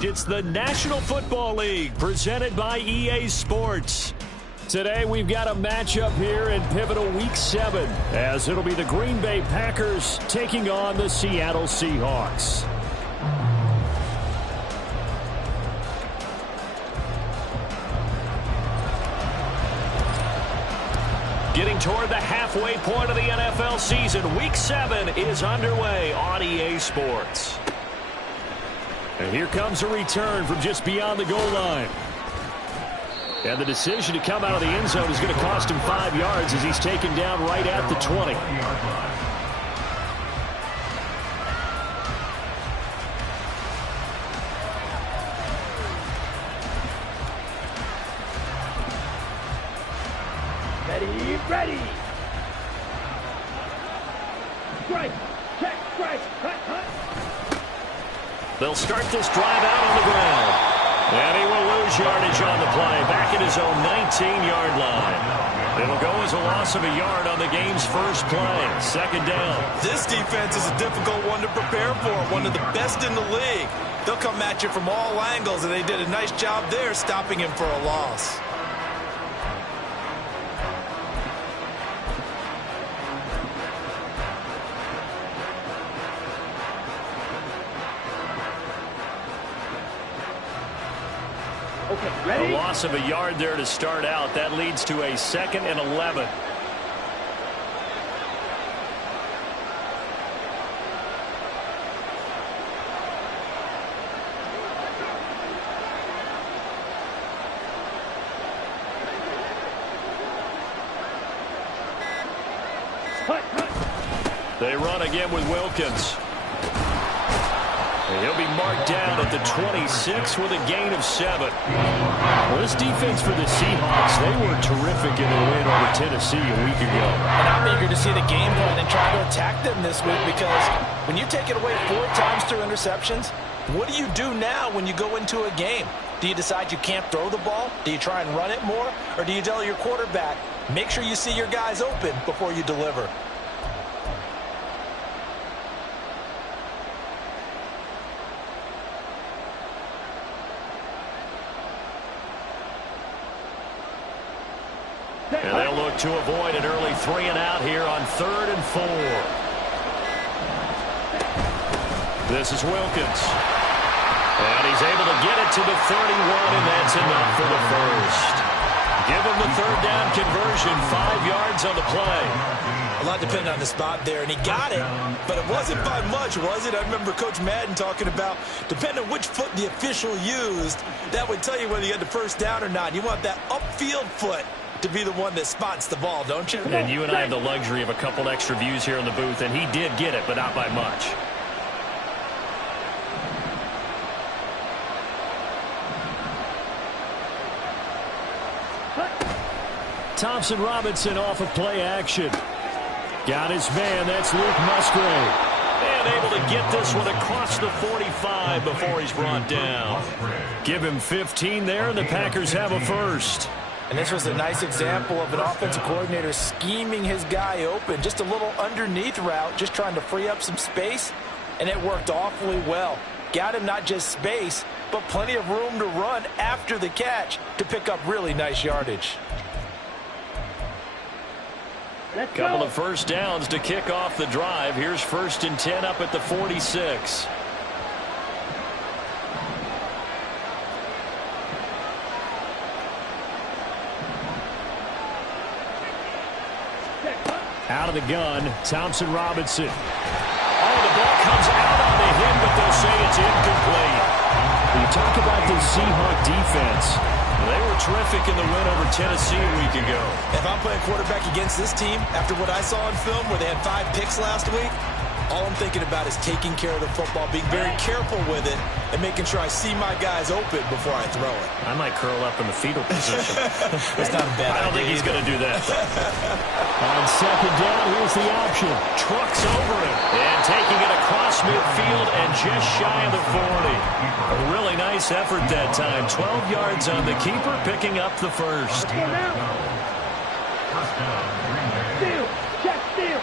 It's the National Football League presented by EA Sports. Today we've got a matchup here in pivotal Week 7 as it'll be the Green Bay Packers taking on the Seattle Seahawks. Getting toward the halfway point of the NFL season, Week 7 is underway on EA Sports. And here comes a return from just beyond the goal line. And the decision to come out of the end zone is going to cost him 5 yards as he's taken down right at the 20. Ready. Strike. Check. Strike. Cut. They'll start this drive out on the ground. And he will lose yardage on the play. Back at his own 19-yard line. It'll go as a loss of a yard on the game's first play. Second down. This defense is a difficult one to prepare for. One of the best in the league. They'll come at you from all angles, and they did a nice job there stopping him for a loss. A loss of a yard there to start out. That leads to a 2nd and 11. They run again with Wilkins. And he'll be marked down at the 26 with a gain of 7. Well, this defense for the Seahawks, they were terrific in their win over Tennessee a week ago. And I'm eager to see the game plan and try to attack them this week because when you take it away 4 times through interceptions, what do you do now when you go into a game? Do you decide you can't throw the ball? Do you try and run it more? Or do you tell your quarterback, make sure you see your guys open before you deliver? And they'll look to avoid an early 3 and out here on 3rd and 4. This is Wilkins. And he's able to get it to the 31, and that's enough for the first. Give him the 3rd down conversion, 5 yards on the play. A lot depended on the spot there, and he got it, but it wasn't by much, was it? I remember Coach Madden talking about, depending on which foot the official used, that would tell you whether you had the first down or not. You want that upfield foot to be the one that spots the ball, don't you? And you and I have the luxury of a couple extra views here in the booth, and he did get it, but not by much. Thompson Robinson off of play action. Got his man, that's Luke Musgrave. And able to get this one across the 45 before he's brought down. Give him 15 there, and the Packers have a first. And this was a nice example of an offensive coordinator scheming his guy open. Just a little underneath route, just trying to free up some space, and it worked awfully well. Got him not just space, but plenty of room to run after the catch to pick up really nice yardage. Couple of first downs to kick off the drive. Here's 1st and 10 up at the 46. Out of the gun, Thompson Robinson. Oh, the ball comes out on the hit, but they'll say it's incomplete. When you talk about the Seahawk defense, they were terrific in the win over Tennessee a week ago. If I'm playing quarterback against this team, after what I saw on film where they had 5 picks last week, all I'm thinking about is taking care of the football, being very careful with it, and making sure I see my guys open before I throw it. I might curl up in the fetal position. It's not a bad idea. I don't think he's going to do that. On 2nd down, here's the option. Trucks over him. And taking it across midfield and just shy of the 40. A really nice effort that time. 12 yards on the keeper, picking up the first. Steal. Check steal.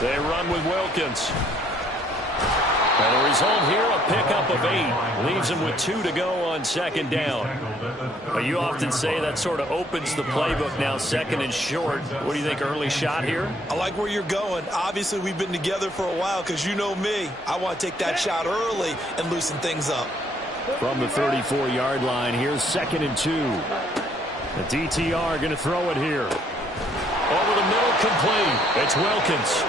They run with Wilkins. And the result here, a pickup of 8. Leaves him with 2 to go on second down. Well, you often say that sort of opens the playbook now, second and short. What do you think, early shot here? I like where you're going. Obviously, we've been together for a while because you know me. I want to take that shot early and loosen things up. From the 34-yard line, here's second and 2. The DTR going to throw it here. Over the middle, complete. It's Wilkins.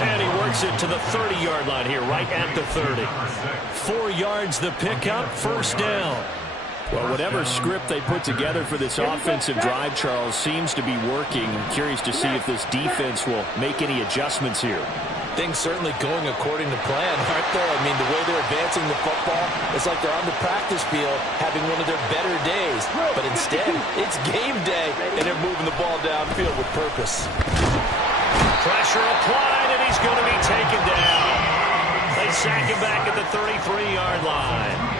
And he works it to the 30-yard line here, right at the 30. 4 yards the pickup, first down. Well, whatever script they put together for this offensive drive, Charles, seems to be working. I'm curious to see if this defense will make any adjustments here. Things certainly going according to plan, aren't they? I mean, the way they're advancing the football, it's like they're on the practice field having one of their better days. But instead, it's game day, and they're moving the ball downfield with purpose. Pressure applied, and he's going to be taken down. They sack him back at the 33-yard line.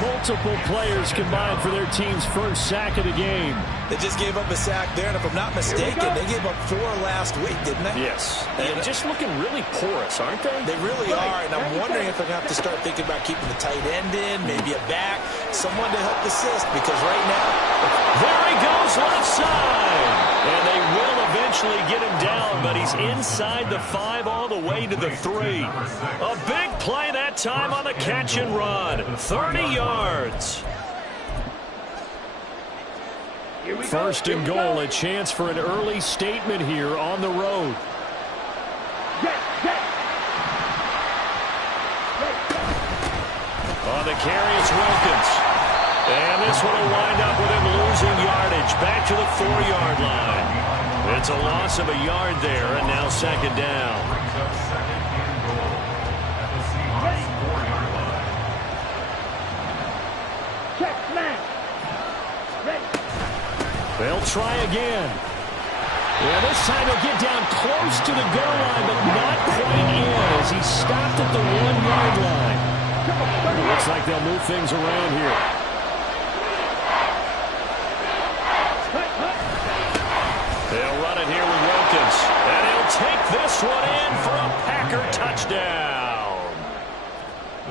Multiple players combined for their team's first sack of the game. They just gave up a sack there, and if I'm not mistaken, they gave up 4 last week, didn't they? Yes. And just looking really porous, aren't they? They really are, and I'm wondering if they're going to have to start thinking about keeping the tight end in, maybe a back, someone to help assist, because right now... There he goes, left side! And they will eventually get him down, but he's inside the 5 all the way to the 3. A big play that time on the catch and run. 30 yards. First and goal, a chance for an early statement here on the road. On the carry, it's Wilkins. And this one will wind up with him losing yardage back to the 4-yard line. It's a loss of a yard there, and now second down. Check, smash. Ready. They'll try again. Yeah, this time he'll get down close to the goal line, but not quite in as he's stopped at the 1-yard line. Looks like they'll move things around here. They'll run it here with Wilkins, and he'll take this one in for a Packer touchdown.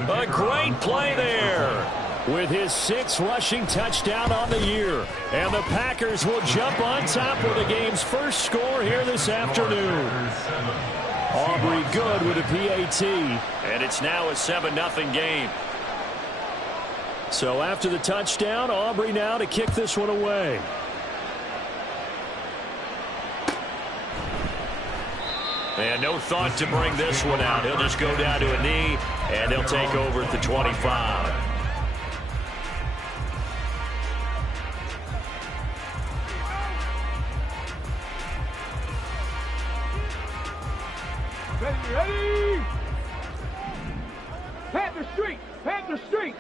A great play there with his 6th rushing touchdown on the year. And the Packers will jump on top with the game's first score here this afternoon. Aubrey good with a PAT, and it's now a 7-0 game. So after the touchdown, Aubrey now to kick this one away. And no thought to bring this one out. He'll just go down to a knee, and he'll take over at the 25. Ready! Panther Street! Panther Street!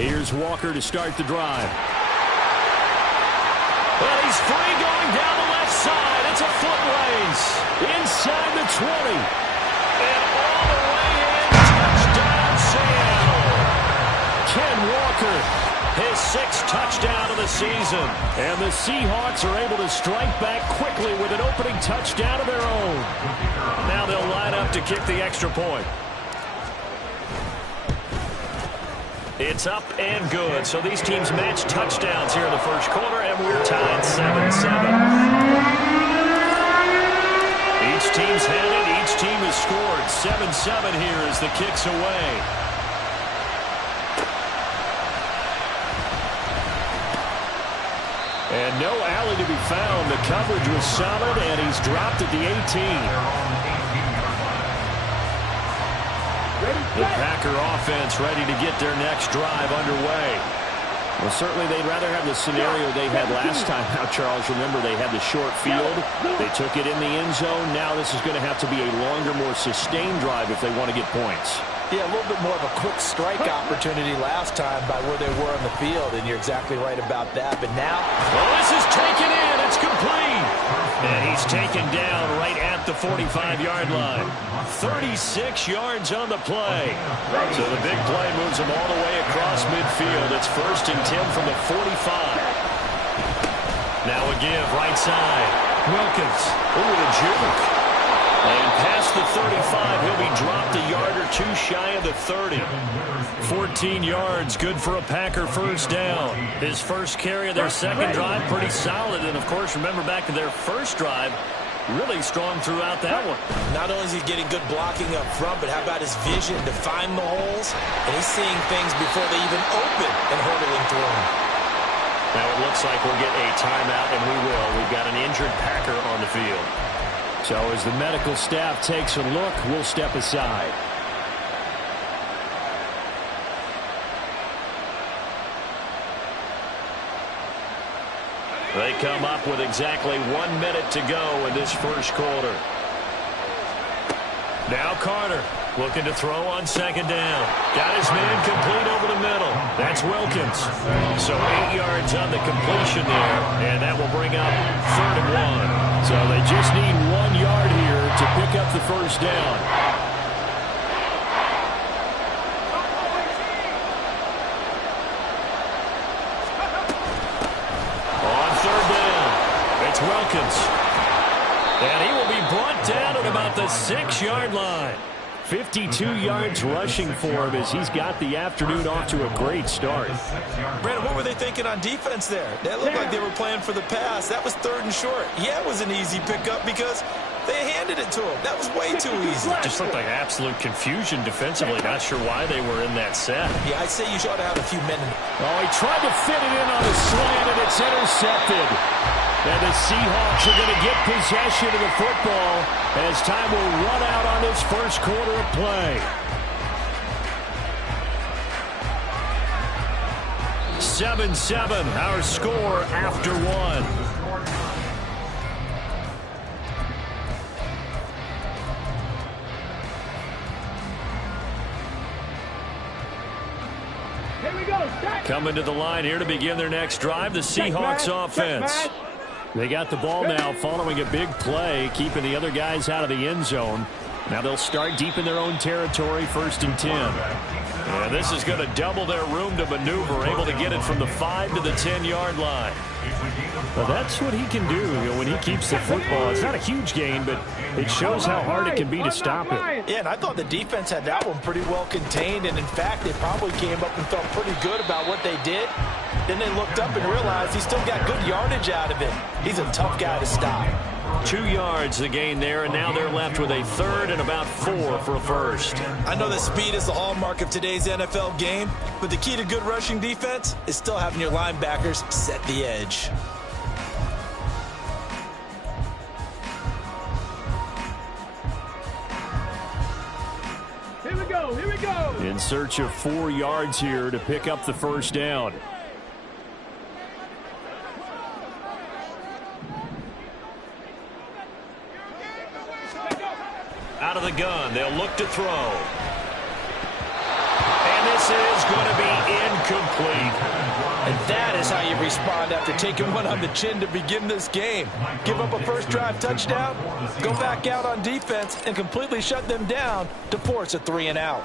Here's Walker to start the drive. Well, he's free going down the left side. It's a foot race. Inside the 20. And all the way in. Touchdown, Seattle. Ken Walker, his 6th touchdown of the season. And the Seahawks are able to strike back quickly with an opening touchdown of their own. Now they'll line up to kick the extra point. It's up and good. So these teams match touchdowns here in the first quarter, and we're tied 7-7. Each team's had it. Each team has scored. 7-7 here as the kick's away. And no alley to be found. The coverage was solid, and he's dropped at the 18. The Packer offense ready to get their next drive underway. Well, certainly they'd rather have the scenario they had last time out, Charles. Remember, they had the short field. They took it in the end zone. Now this is going to have to be a longer, more sustained drive if they want to get points. Yeah, a little bit more of a quick strike opportunity last time by where they were on the field, and you're exactly right about that. But now... Well, this is taken in. It's complete. And he's taken down right at the 45-yard line. 36 yards on the play. So the big play moves him all the way across midfield. It's 1st and 10 from the 45. Now a give, right side. Wilkins. Ooh, the juke. And past the 35, he'll be dropped a yard or two shy of the 30. 14 yards, good for a Packer first down. His first carry of their second drive, pretty solid. And, of course, remember back to their first drive, really strong throughout that one. Not only is he getting good blocking up front, but how about his vision to find the holes? And he's seeing things before they even open and hurdling through them. Now it looks like we'll get a timeout, and we will. We've got an injured Packer on the field. So as the medical staff takes a look, we'll step aside. They come up with exactly 1 minute to go in this first quarter. Now Carter looking to throw on second down. Got his man complete over the middle. That's Wilkins. So 8 yards on the completion there, and that will bring up 3rd and 1. So they just need 1 yard here to pick up the first down. Wilkins. And he will be brought down at about the 6-yard line. 52 yards rushing for him as he's got the afternoon off to a great start. Brandon, what were they thinking on defense there? That looked like they were playing for the pass. That was 3rd and short. Yeah, it was an easy pickup because they handed it to him. That was way too easy. Just looked like absolute confusion defensively. Not sure why they were in that set. Yeah, I'd say you ought to have a few men. Oh, he tried to fit it in on a slant, and it's intercepted. And the Seahawks are going to get possession of the football as time will run out on this first quarter of play. 7-7, our score after 1. Coming to the line here to begin their next drive, the Seahawks offense. They got the ball now following a big play, keeping the other guys out of the end zone. Now they'll start deep in their own territory, 1st and 10. And this is going to double their room to maneuver, able to get it from the 5 to the 10-yard line. Well, that's what he can do, when he keeps the football. It's not a huge gain, but it shows how hard it can be to stop it. Yeah, and I thought the defense had that one pretty well contained, and in fact, they probably came up and felt pretty good about what they did. Then they looked up and realized he still got good yardage out of it. He's a tough guy to stop. 2 yards the gain there, and now they're left with a 3rd and about 4 for a first. I know that speed is the hallmark of today's NFL game, but the key to good rushing defense is still having your linebackers set the edge. Here we go, here we go. In search of 4 yards here to pick up the first down. Out of the gun, they'll look to throw. And this is going to be incomplete. And that is how you respond after taking one on the chin to begin this game. Give up a first drive touchdown, go back out on defense, and completely shut them down to force a 3 and out.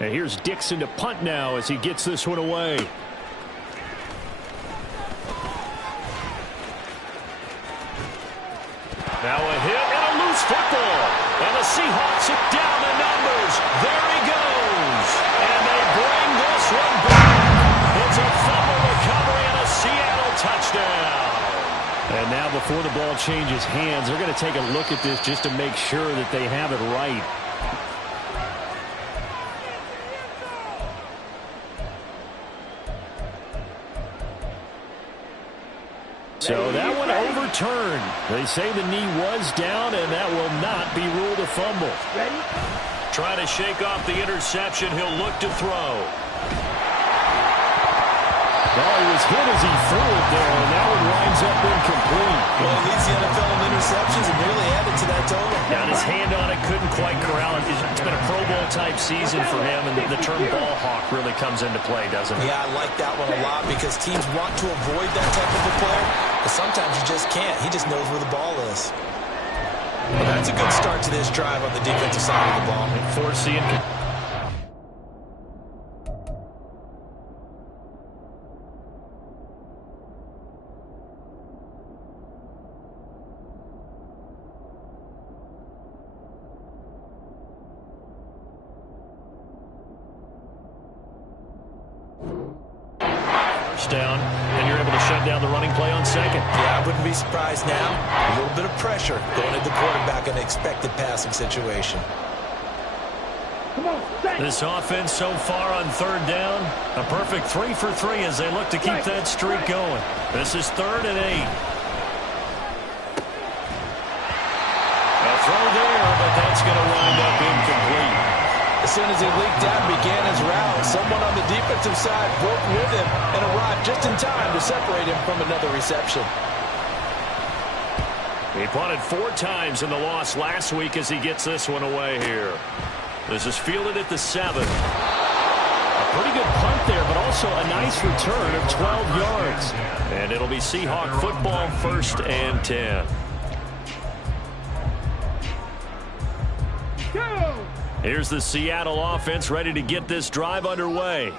And here's Dixon to punt now as he gets this one away. Now a hit and a loose football. And the Seahawks are down the numbers. There he goes. And they bring this one back. It's a fumble recovery and a Seattle touchdown. And now before the ball changes hands, they're going to take a look at this just to make sure that they have it right. So that one overturned. They say the knee was down, and that will not be ruled a fumble. Ready? Trying to shake off the interception. He'll look to throw. Oh, he was hit as he threw it there, and that one winds up incomplete. Well, he leads the NFL in interceptions and really added to that total. Got his hand on it, couldn't quite corral it. It's been a Pro Bowl-type season for him, and the term ball hawk really comes into play, doesn't it? Yeah, I like that one a lot because teams want to avoid that type of a player, but sometimes you just can't. He just knows where the ball is. Well, that's a good start to this drive on the defensive side of the ball. Force the first down, and you're able to shut down the running play on second. Yeah, I wouldn't be surprised now. A little bit of pressure going at the quarterback in an expected passing situation. This offense so far on third down, a perfect 3 for 3 as they look to keep that streak going. This is 3rd and 8. A throw there, but that's going to wind up incomplete. As soon as he leaked out and began his route, someone on the defensive side broke with him and arrived just in time to separate him from another reception. He punted 4 times in the loss last week as he gets this one away here. This is fielded at the 7. A pretty good punt there, but also a nice return of 12 yards. And it'll be Seahawk football, 1st and 10. Here's the Seattle offense ready to get this drive underway.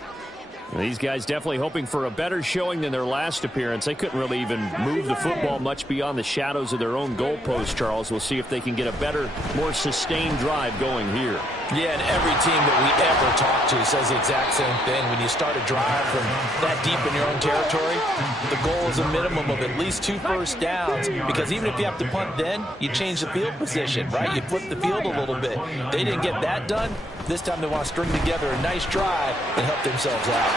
These guys definitely hoping for a better showing than their last appearance. They couldn't really even move the football much beyond the shadows of their own goalpost, Charles. We'll see if they can get a better, more sustained drive going here. Yeah, and every team that we ever talk to says the exact same thing. When you start a drive from that deep in your own territory, the goal is a minimum of at least 2 first downs, because even if you have to punt then, you change the field position, right? You flip the field a little bit. They didn't get that done. This time they want to string together a nice drive and help themselves out.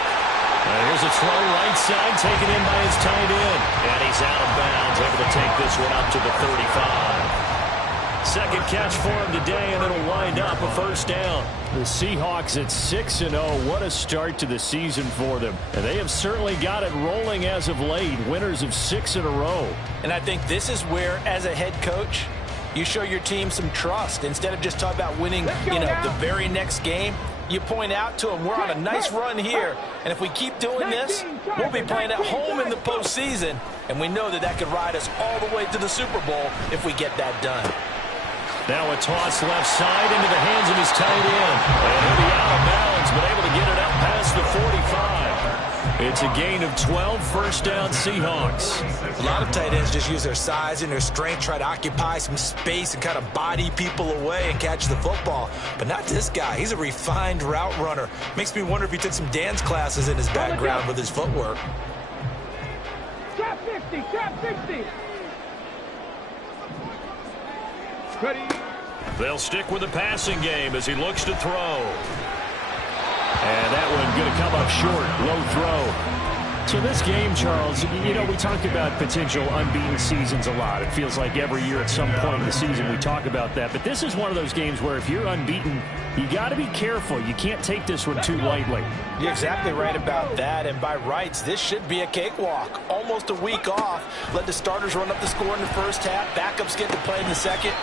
Here's a throw right side, taken in by his tight end. And he's out of bounds, able to take this one up to the 35. Second catch for him today, and it'll wind up a 1st down. The Seahawks at 6-0. What a start to the season for them. And they have certainly got it rolling as of late. Winners of 6 in a row. And I think this is where, as a head coach, you show your team some trust. Instead of just talking about winning, the very next game, you point out to them, we're on a nice run here, and if we keep doing this, we'll be playing at home in the postseason, and we know that that could ride us all the way to the Super Bowl if we get that done. Now a toss left side into the hands of his tight end. And he'll be out of bounds, but able to get it up past the 45. It's a gain of 12, 1st down Seahawks. A lot of tight ends just use their size and their strength, try to occupy some space and kind of body people away and catch the football. But not this guy. He's a refined route runner. Makes me wonder if he took some dance classes in his background with his footwork. Trap 50, trap 50. Ready. They'll stick with the passing game as he looks to throw. And that one going to come up short. Low throw. So this game, Charles, we talk about potential unbeaten seasons a lot. It feels like every year at some point in the season we talk about that. But this is one of those games where if you're unbeaten, you got to be careful. You can't take this one too lightly. You're exactly right about that. And by rights, this should be a cakewalk. Almost a week off. Let the starters run up the score in the first half. Backups get to play in the second.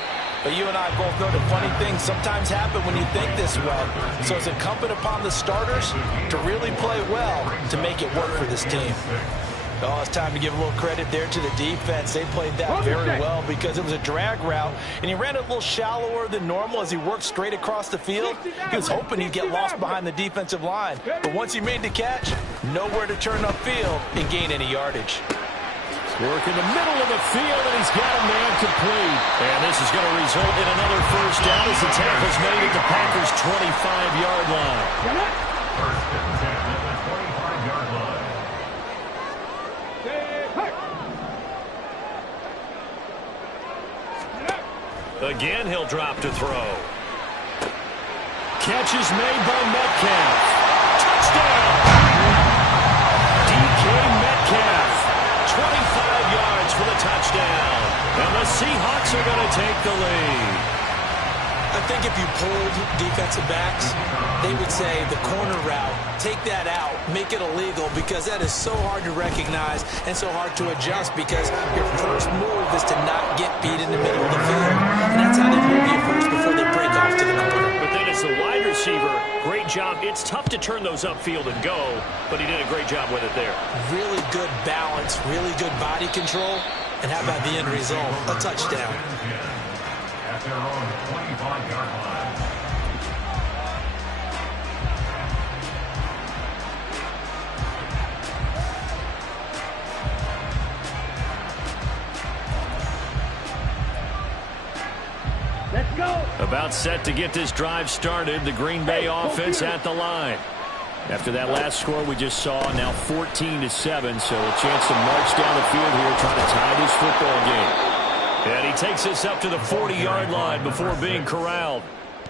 But you and I both know that funny things sometimes happen when you think this way. So it's incumbent upon the starters to really play well to make it work for this team. Oh, it's time to give a little credit there to the defense. They played that very well because it was a drag route, and he ran it a little shallower than normal as he worked straight across the field. He was hoping he'd get lost behind the defensive line. But once he made the catch, nowhere to turn upfield and gain any yardage. Work in the middle of the field, and he's got a man complete. And this is going to result in another 1st down as the tackle's made at the Packers' 25-yard line. First and 10 at the 25-yard line. Again, he'll drop to throw. Catch is made by Metcalf. Touchdown! DK Metcalf. 25 yards for the touchdown. And the Seahawks are going to take the lead. I think if you pulled defensive backs, they would say the corner route, take that out, make it illegal, because that is so hard to recognize and so hard to adjust, because your first move is to not get beat in the middle of the field. And that's how they move you first before they break off to the corner. But then as the wide receiver, great job. It's tough to turn those upfield and go, but he did a great job with it there. Really good balance, really good body control, and how about the end result? A touchdown. At their own 25-yard line. About set to get this drive started. The Green Bay offense at the line. After that last score we just saw, now 14-7, so a chance to march down the field here, trying to tie this football game. And he takes this up to the 40-yard line before being corralled.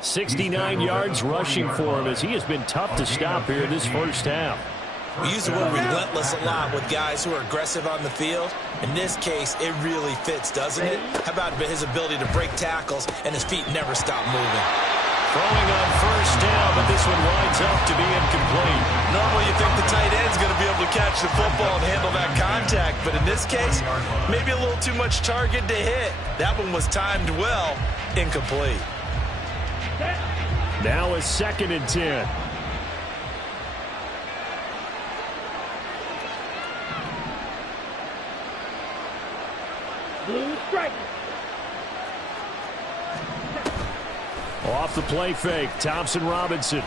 69 yards rushing for him, as he has been tough to stop here this first half. We use the word relentless a lot with guys who are aggressive on the field. In this case, it really fits, doesn't it? How about his ability to break tackles and his feet never stop moving? Throwing on first down, but this one winds up to be incomplete. Normally you think the tight end's going to be able to catch the football and handle that contact, but in this case, maybe a little too much target to hit. That one was timed well, incomplete. Now a 2nd and 10. Blue strike. Off the play fake, Thompson Robinson.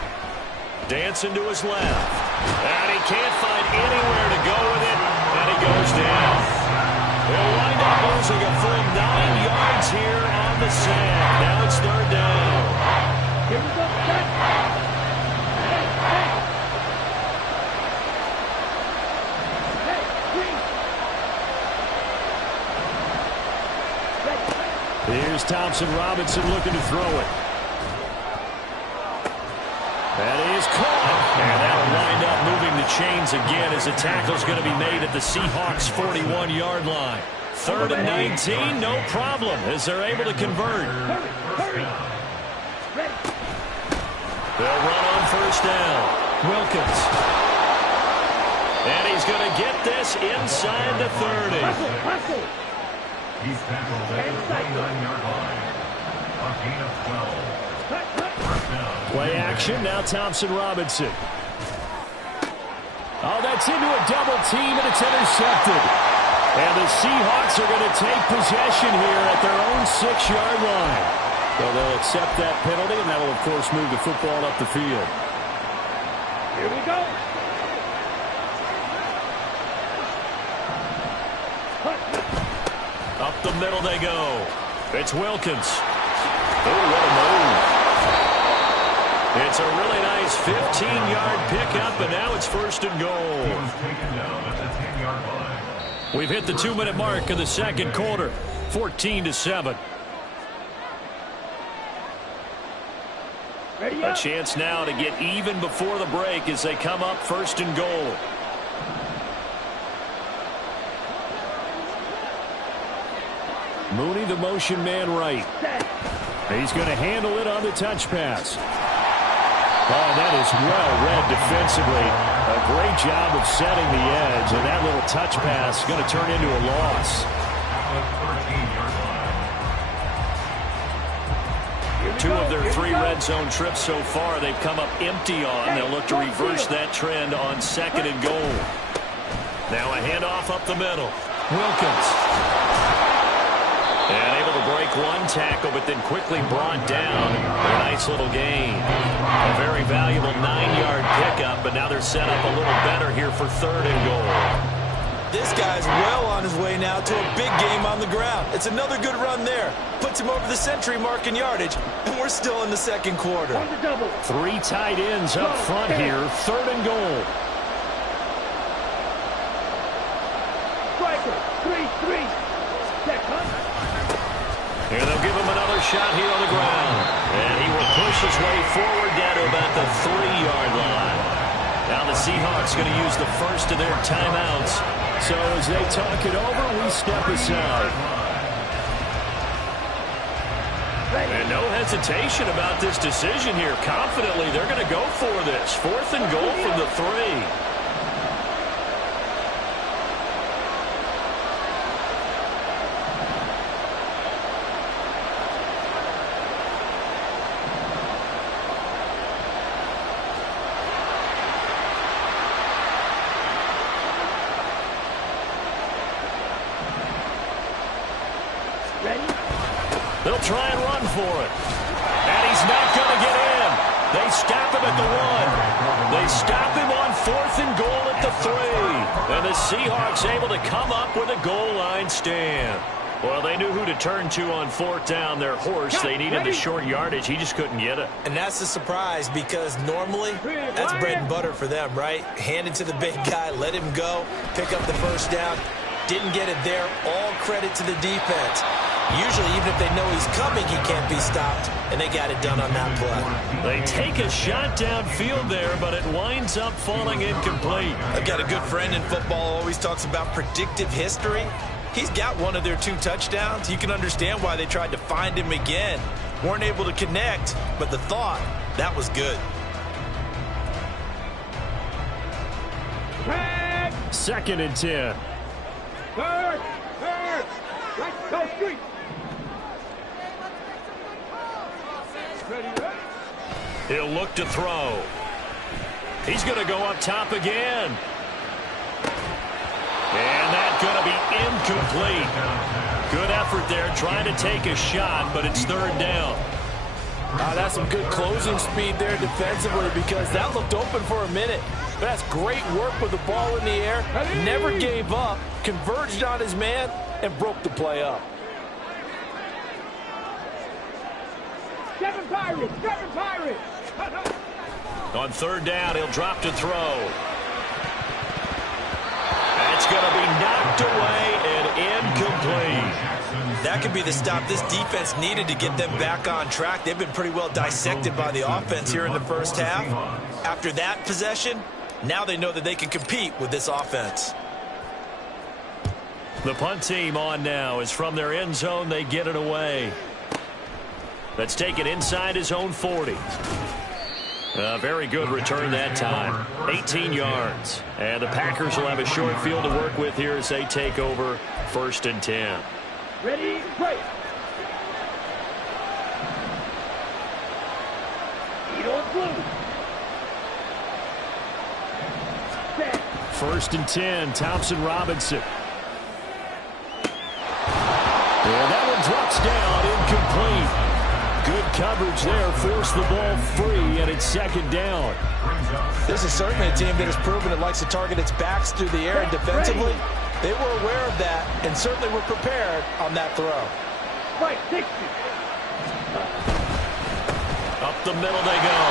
Dancing to his left. And he can't find anywhere to go with it, and he goes down. They'll wind up losing a full 9 yards here on the sack. Now it's 3rd down. Here we go. Set. Hey, Here's Thompson Robinson looking to throw it. That is caught. And that'll wind up moving the chains again as the tackle's going to be made at the Seahawks' 41-yard line. 3rd and 19, no problem, as they're able to convert. hurry. Ready. They'll run on first down. Wilkins. And he's going to get this inside the 30. Hustle. He's tackled at the 29-yard line. A gain of 12. Play action, now Thompson Robinson. Oh, that's into a double team, and it's intercepted. And the Seahawks are going to take possession here at their own 6-yard line. So they'll accept that penalty, and that will, of course, move the football up the field. Here we go. Up the middle they go. It's Wilkins. Oh, what a move. It's a really nice 15-yard pickup, and now it's 1st and goal. Taken down at the 10-yard line. We've hit the 2-minute mark of the 2nd quarter. 14-7. Ready A up. chance now to get even before the break as they come up 1st and goal. Mooney, the motion man right. Set. He's going to handle it on the touch pass. Oh, that is well read defensively. A great job of setting the edge, and that little touch pass is going to turn into a loss. 2 of their 3 red zone trips so far, they've come up empty on. They'll look to reverse that trend on 2nd and goal. Now a handoff up the middle. Wilkins. And able to break one tackle, but then quickly brought down. A nice little gain. A very valuable 9-yard pickup, but now they're set up a little better here for 3rd and goal. This guy's well on his way now to a big game on the ground. It's another good run there. Puts him over the century mark in yardage, and we're still in the 2nd quarter. On the double. 3 tight ends up front here, 3rd and goal. Striker. 3-3. Set. Here they'll give him another shot here on the ground. And he will push his way forward down to about the 3-yard line. Now the Seahawks going to use the first of their timeouts. So as they talk it over, we step aside. And no hesitation about this decision here. Confidently, they're going to go for this. 4th and goal from the 3. They'll try and run for it. And he's not going to get in. They stop him at the 1. They stop him on 4th and goal at the 3. And the Seahawks able to come up with a goal line stand. Well, they knew who to turn to on fourth down. Their horse, they needed the short yardage. He just couldn't get it. And that's a surprise because normally that's bread and butter for them, right? Hand it to the big guy, let him go, pick up the first down. Didn't get it there. All credit to the defense. Usually, even if they know he's coming, he can't be stopped, and they got it done on that play. They take a shot downfield there, but it winds up falling incomplete. I've got a good friend in football, always talks about predictive history. He's got one of their 2 touchdowns. You can understand why they tried to find him again. Weren't able to connect, but the thought, that was good. Second and 10. Third. Right, go street. Ready. He'll look to throw. He's going to go up top again. And that's going to be incomplete. Good effort there, trying to take a shot, but it's third down. That's some good closing speed there defensively because that looked open for a minute. But that's great work with the ball in the air. Never gave up, converged on his man, and broke the play up. Seven Pirates. On third down, he'll drop to throw. It's going to be knocked away and incomplete. That could be the stop this defense needed to get them back on track. They've been pretty well dissected by the offense here in the first half. After that possession, now they know that they can compete with this offense. The punt team on now is from their end zone. They get it away. Let's take it inside his own 40. Very good return that time. 18 yards. And the Packers will have a short field to work with here as they take over first and 10. Ready, play. Blue. First and 10, Thompson Robinson. And that one drops down, incomplete. Good coverage there, forced the ball free, and it's second down. This is certainly a team that has proven it likes to target its backs through the air, and defensively, they were aware of that and certainly were prepared on that throw. Right, 60. Up the middle they go.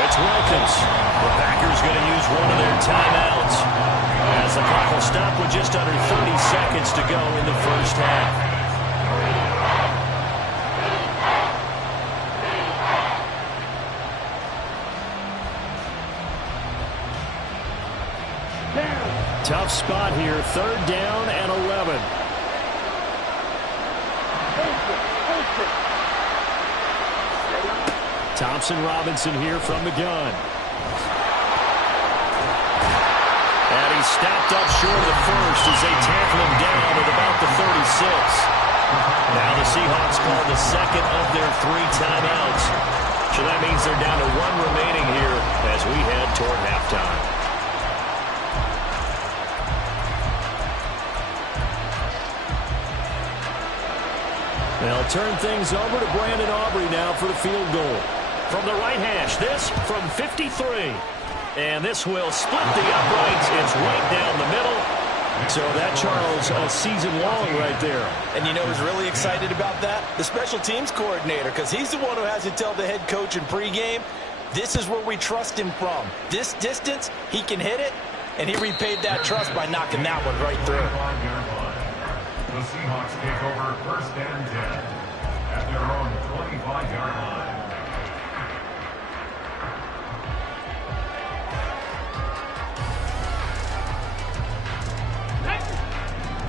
It's Wilkins. The Packers going to use one of their timeouts as the clock will stop with just under 30 seconds to go in the first half. Tough spot here, third down and 11. Thompson Robinson here from the gun. And he's stopped up short of the first as they tackle him down at about the 36. Now the Seahawks call the second of their 3 timeouts. So that means they're down to 1 remaining here as we head toward halftime. They'll turn things over to Brandon Aubrey now for the field goal. From the right hash, this from 53. And this will split the uprights. It's right down the middle. So that, Charles, a season long right there. And you know who's really excited about that? The special teams coordinator, because he's the one who has to tell the head coach in pregame, this is where we trust him from. This distance, he can hit it, and he repaid that trust by knocking that one right through. The Seahawks take over first and 10 at their own 25-yard line.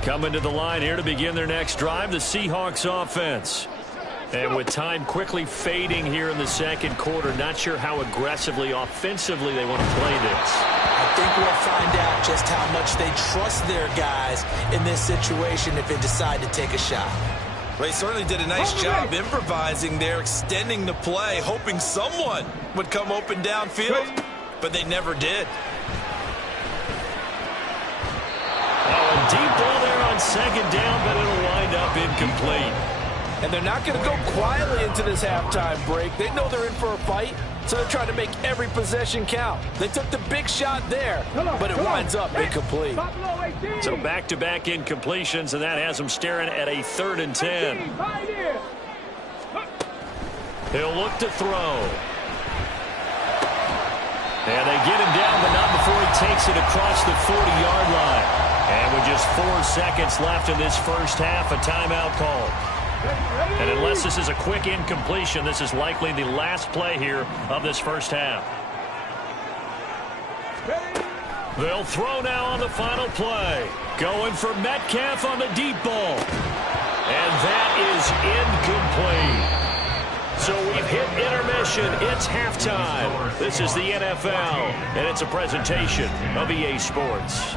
Coming to the line here to begin their next drive, the Seahawks offense. And with time quickly fading here in the second quarter, not sure how aggressively, offensively they want to play this. I think we'll find out just how much they trust their guys in this situation if they decide to take a shot. Well, he certainly did a nice job improvising there, extending the play, hoping someone would come open downfield, but they never did. Oh, a deep ball there on second down, but it'll wind up incomplete. And they're not going to go quietly into this halftime break. They know they're in for a fight. So they're trying to make every possession count. They took the big shot there, but it winds up incomplete. So back-to-back incompletions, and that has them staring at a 3rd and 10. He'll look to throw. And they get him down, but not before he takes it across the 40-yard line. And with just 4 seconds left in this first half, a timeout call. And unless this is a quick incompletion, this is likely the last play here of this first half. They'll throw now on the final play. Going for Metcalf on the deep ball. And that is incomplete. So we've hit intermission. It's halftime. This is the NFL, and it's a presentation of EA Sports.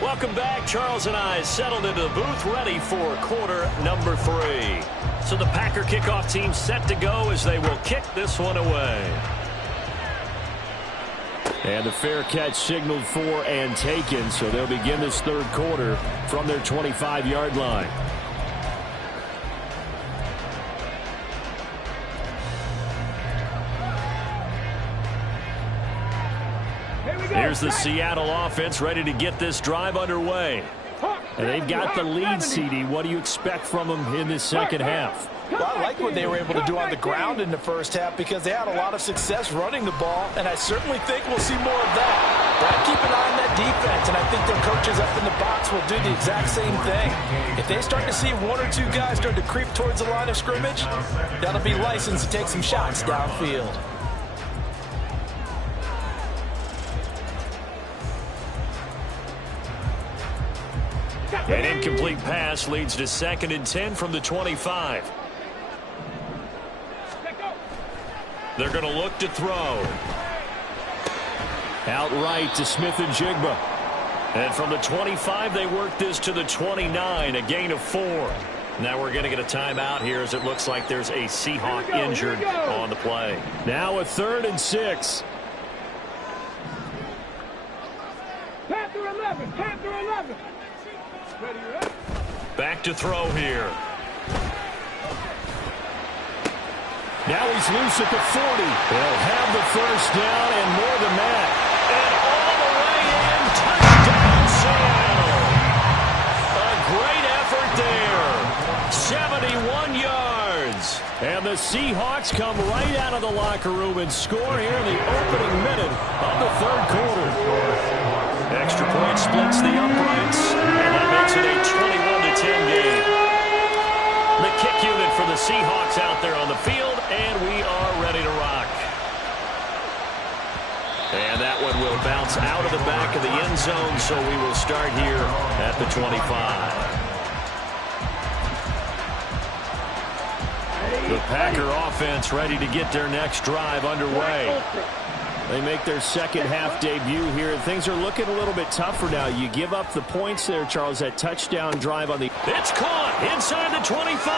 Welcome back. Charles and I settled into the booth, ready for quarter number 3. So the Packer kickoff team set to go as they will kick this one away. And the fair catch signaled for and taken, so they'll begin this 3rd quarter from their 25-yard line. Here's the Seattle offense ready to get this drive underway. And they've got the lead, CD. What do you expect from them in this second half? Well, I like what they were able to do on the ground in the first half because they had a lot of success running the ball, and I certainly think we'll see more of that. But I keep an eye on that defense, and I think their coaches up in the box will do the exact same thing. If they start to see 1 or 2 guys start to creep towards the line of scrimmage, that'll be licensed to take some shots downfield. An incomplete pass leads to 2nd and 10 from the 25. They're going to look to throw. Outright to Smith and Jigba. And from the 25, they work this to the 29, a gain of 4. Now we're going to get a timeout here as it looks like there's a Seahawk injured on the play. Now a 3rd and 6. Panther 11, Panther 11. Back to throw here. Now he's loose at the 40. They'll have the first down and more than that. And all the way in, touchdown Seattle. A great effort there. 71 yards. And the Seahawks come right out of the locker room and score here in the opening minute of the 3rd quarter. Extra point splits the uprights, and that makes it a 21-10 game. The kick unit for the Seahawks out there on the field, and we are ready to rock. And that one will bounce out of the back of the end zone, so we will start here at the 25. The Packer offense ready to get their next drive underway. They make their second half debut here, and things are looking a little bit tougher now. You give up the points there, Charles, that touchdown drive on the... It's caught inside the 25,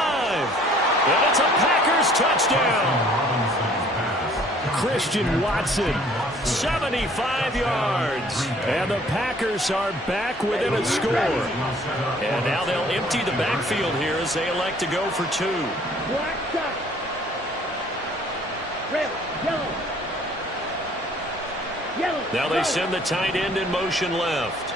and it's a Packers touchdown. Christian Watson, 75 yards, and the Packers are back within a score. And now they'll empty the backfield here as they elect to go for 2. Black dot. Red, yellow. Now they send the tight end in motion left.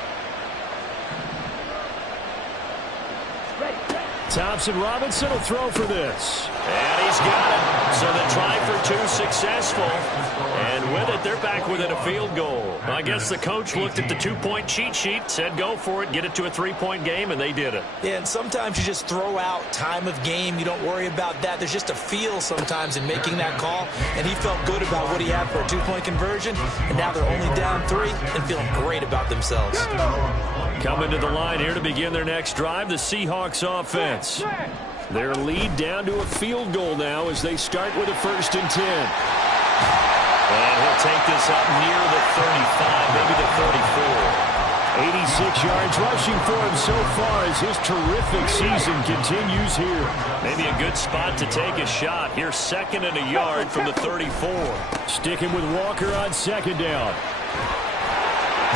Thompson Robinson will throw for this. And he's got it. So the try for 2 successful. And with it, they're back within a field goal. I guess the coach looked at the 2-point cheat sheet, said go for it, get it to a 3-point game, and they did it. Yeah, and sometimes you just throw out time of game. You don't worry about that. There's just a feel sometimes in making that call. And he felt good about what he had for a 2-point conversion. And now they're only down 3 and feeling great about themselves. Coming to the line here to begin their next drive, the Seahawks offense. Their lead down to a field goal now as they start with a 1st and 10. And he'll take this up near the 35, maybe the 34. 86 yards rushing for him so far as his terrific season continues here. Maybe a good spot to take a shot. Here's 2nd and a yard from the 34. Sticking with Walker on 2nd down.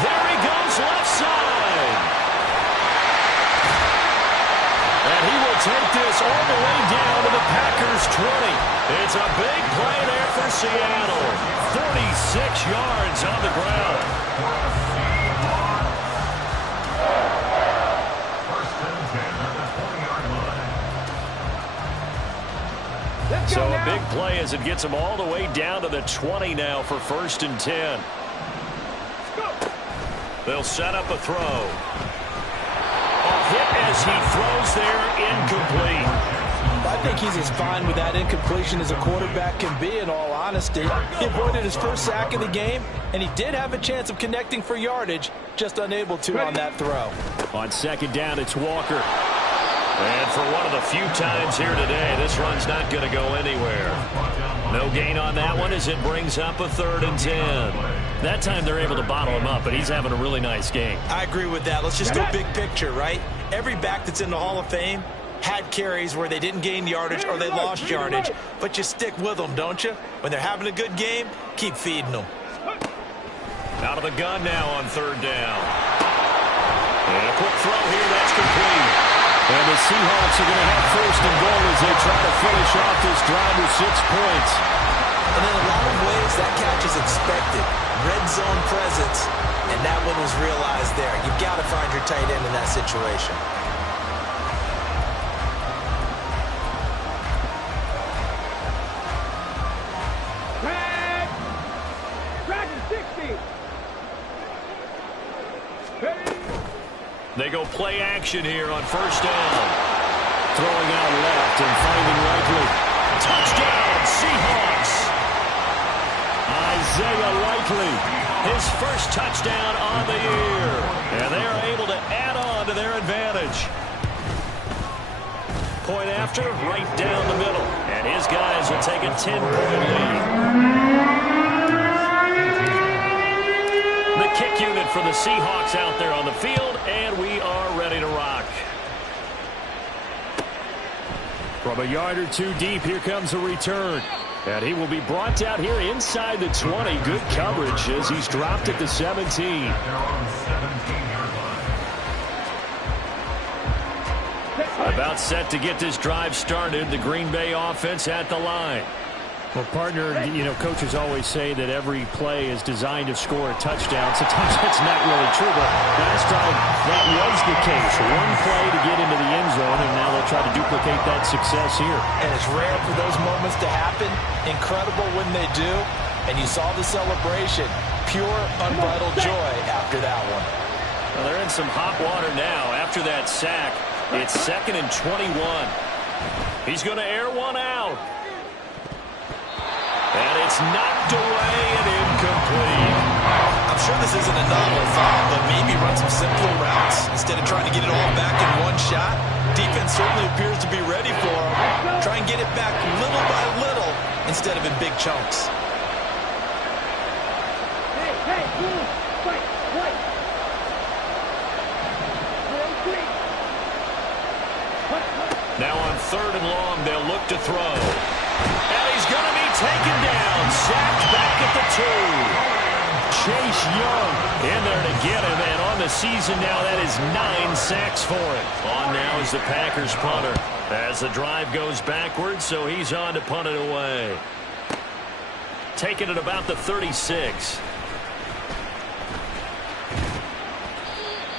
There he goes left side. And he will take this all the way down to the Packers 20. It's a big play there for Seattle. 46 yards on the ground. So a big play as it gets them all the way down to the 20 now for 1st and 10. They'll set up a throw. A hit as he throws there, incomplete. I think he's as fine with that incompletion as a quarterback can be, in all honesty. He avoided his first sack of the game, and he did have a chance of connecting for yardage, just unable to on that throw. On 2nd down, it's Walker. And for one of the few times here today, this run's not going to go anywhere. No gain on that one as it brings up a 3rd and 10. That time they're able to bottle him up, but he's having a really nice game. I agree with that. Let's just go big picture, right? Every back that's in the Hall of Fame had carries where they didn't gain yardage or they lost yardage, but you stick with them, don't you? When they're having a good game, keep feeding them. Out of the gun now on 3rd down. And a quick throw here, that's complete. And the Seahawks are going to have 1st and goal as they try to finish off this drive with 6 points. And in a lot of ways, that catch is expected. Red zone presence, and that one was realized there. You've got to find your tight end in that situation. They go play action here on 1st down. Throwing out left and finding Likely. Touchdown, Seahawks! Isaiah Likely, his first touchdown on the year. And they are able to add on to their advantage. Point after, right down the middle. And his guys will take a 10-point lead. The kick unit for the Seahawks out there on the field, and we are ready to rock. From a yard or two deep, here comes a return. And he will be brought out here inside the 20. Good coverage as he's dropped at the 17. About set to get this drive started. The Green Bay offense at the line. Well, partner, you know, coaches always say that every play is designed to score a touchdown. Sometimes that's not really true, but last drive, that was the case. One play to get into the end zone, and now they'll try to duplicate that success here. And it's rare for those moments to happen. Incredible when they do. And you saw the celebration. Pure, unbridled joy after that one. Well, they're in some hot water now. After that sack, it's 2nd and 21. He's going to air one out. And it's knocked away and incomplete. I'm sure this isn't a novel thought, but maybe run some simpler routes instead of trying to get it all back in one shot. Defense certainly appears to be ready for him. Try and get it back little by little instead of in big chunks. Now on 3rd and long, they'll look to throw. And he's going to be taken down, sacked back at the 2. Chase Young in there to get him, and on the season now, that is 9 sacks for him. On now is the Packers punter as the drive goes backwards, so he's on to punt it away. Taking it about the 36.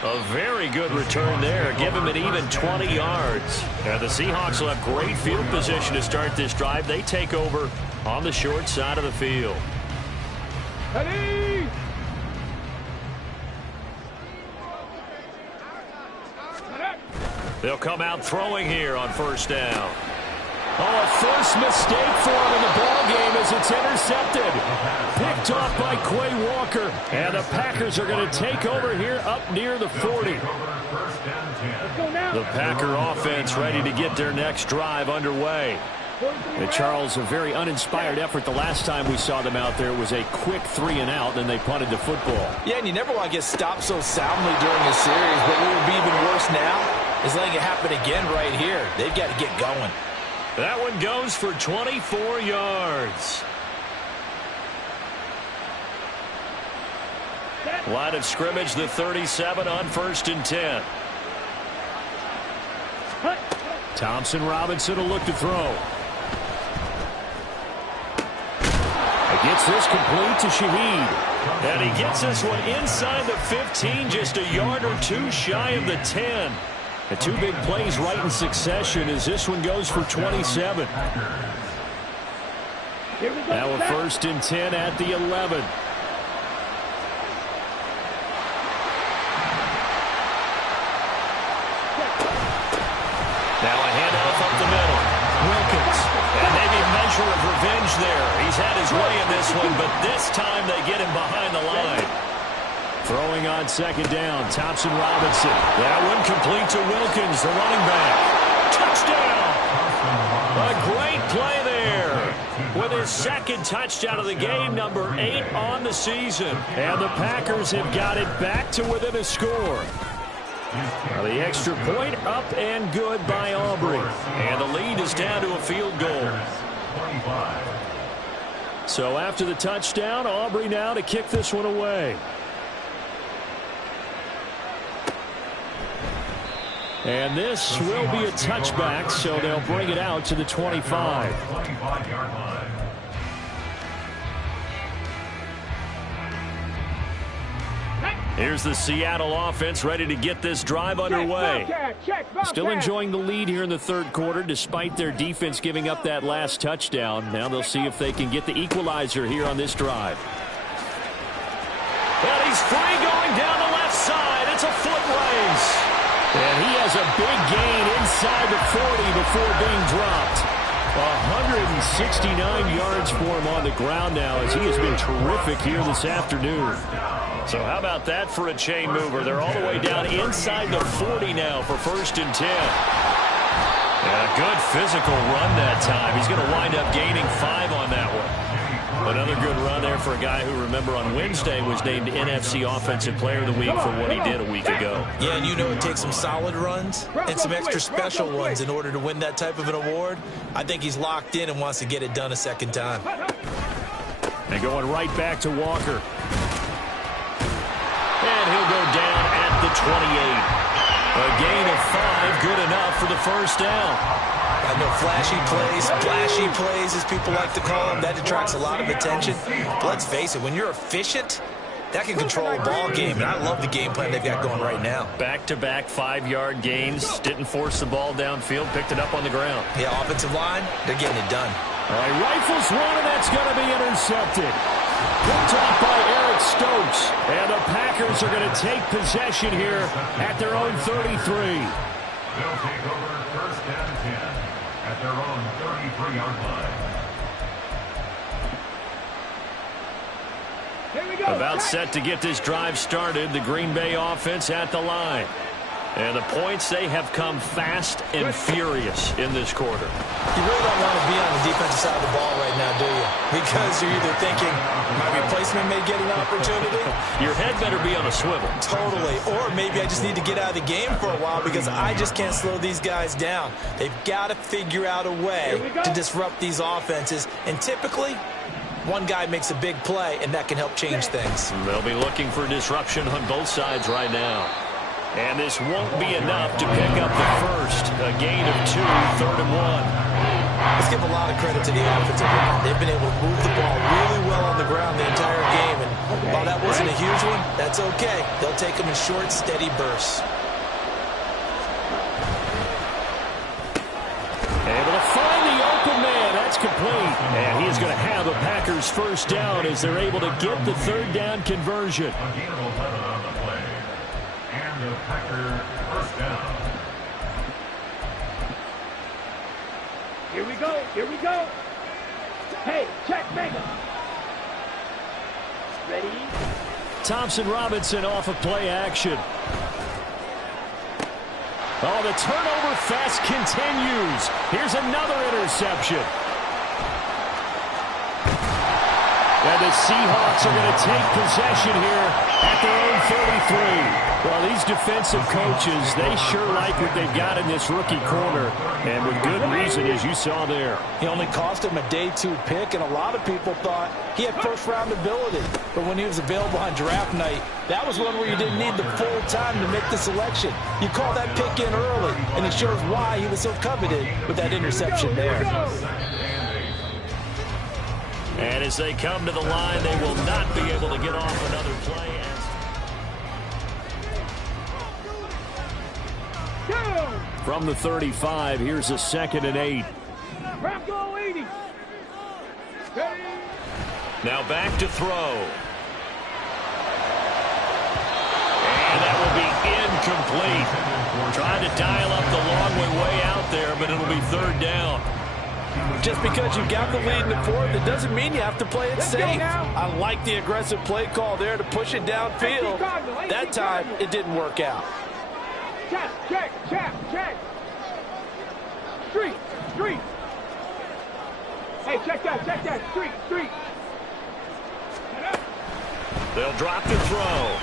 A very good return there. Give him an even 20 yards. And the Seahawks will have great field position to start this drive. They take over on the short side of the field. Ready? They'll come out throwing here on 1st down. Oh, a first mistake for him in the ballgame as it's intercepted. Picked off by Quay Walker. And the Packers are going to take over here up near the 40. The Packer offense ready to get their next drive underway. And Charles, a very uninspired effort the last time we saw them out there was a quick 3-and-out, and they punted the football. Yeah, and you never want to get stopped so soundly during a series, but what would be even worse now is letting it happen again right here. They've got to get going. That one goes for 24 yards. Line of scrimmage, the 37 on 1st and 10. Thompson Robinson will look to throw. Gets this complete to Shaheed. And he gets this one inside the 15, just a yard or two shy of the 10. The two big plays right in succession as this one goes for 27. Now a 1st and 10 at the 11. Now a handoff up the middle. Wilkins. And maybe a measure of revenge there. He's had his way in this one, but this time they get him behind the line. Throwing on 2nd down, Thompson Robinson. That one complete to Wilkins, the running back. Touchdown! A great play there. With his 2nd touchdown of the game, number 8 on the season. And the Packers have got it back to within a score. Now the extra point up and good by Aubrey. And the lead is down to a field goal. So after the touchdown, Aubrey now to kick this one away. And this will be a touchback, so they'll bring it out to the 25. Here's the Seattle offense ready to get this drive underway. Still enjoying the lead here in the 3rd quarter despite their defense giving up that last touchdown. Now they'll see if they can get the equalizer here on this drive. And he's free going down the left side. It's a foot race. And he has a big gain inside the 40 before being dropped. 169 yards for him on the ground now as he has been terrific here this afternoon. So how about that for a chain mover? They're all the way down inside the 40 now for 1st and 10. And a good physical run that time. He's going to wind up gaining 5 on that one. Another good run there for a guy who, remember, on Wednesday was named NFC Offensive Player of the Week for what he did a week ago. Yeah, and you know it takes some solid runs and some extra special ones in order to win that type of an award. I think he's locked in and wants to get it done a 2nd time. And going right back to Walker. And he'll go down at the 28. A gain of 5, good enough for the 1st down. I know flashy plays, as people like to call them, that attracts a lot of attention. But let's face it, when you're efficient, that can control a ball game. And I love the game plan they've got going right now. Back-to-back 5-yard gains. Didn't force the ball downfield. Picked it up on the ground. Yeah, offensive line, they're getting it done. All right, rifles one, and that's going to be intercepted. Picked off by Eric Stokes. And the Packers are going to take possession here at their own 33. They'll take over 1st and 10 at their own 33-yard line. About set to get this drive started. The Green Bay offense at the line. And the points, they have come fast and furious in this quarter. You really don't want to be on the defensive side of the ball right now, do you? Because you're either thinking, my replacement may get an opportunity. Your head better be on a swivel. Totally. Or maybe I just need to get out of the game for a while because I just can't slow these guys down. They've got to figure out a way to disrupt these offenses. And typically, one guy makes a big play, and that can help change things. They'll be looking for disruption on both sides right now. And this won't be enough to pick up the first. A gain of 2, 3rd and 1. Let's give a lot of credit to the offensive line. They've been able to move the ball really well on the ground the entire game. And while that wasn't a huge one, that's okay. They'll take them in short, steady bursts. Able to find the open man. That's complete. And he is going to have a Packers 1st down as they're able to get the 3rd down conversion. A gain of 11 on the play. And the Packer 1st down. Here we go. Here we go. Hey, check, Mega. Ready? Thompson Robinson off of play action. Oh, the turnover fest continues. Here's another interception. And the Seahawks are going to take possession here at their own 33. Well, these defensive coaches, they sure like what they've got in this rookie corner, and with good reason, as you saw there. He only cost him a day 2 pick, and a lot of people thought he had first-round ability. But when he was available on draft night, that was one where you didn't need the full time to make the selection. You call that pick in early, and it shows why he was so coveted with that interception there. And as they come to the line, they will not be able to get off another play. From the 35, here's a 2nd and 8. Bronco 80. Now back to throw. And that will be incomplete. Trying to dial up the long way out there, but it'll be 3rd down. Just because you got the lead in the 4th, it doesn't mean you have to play it safe. I like the aggressive play call there to push it downfield. That time, it didn't work out. Check. Street. Hey, check that. Street. They'll drop the throw.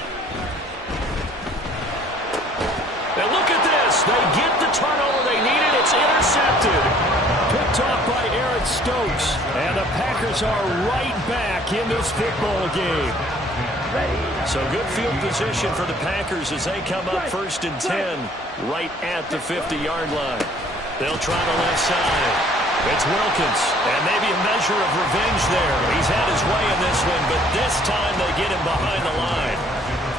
And look at this. They get the turnover they needed. It's intercepted. Picked off by Eric Stokes. And the Packers are right back in this football game. So good field position for the Packers as they come up 1st and 10 right at the 50-yard line. They'll try the left side. It's Wilkins, and maybe a measure of revenge there. He's had his way in this one, but this time they get him behind the line.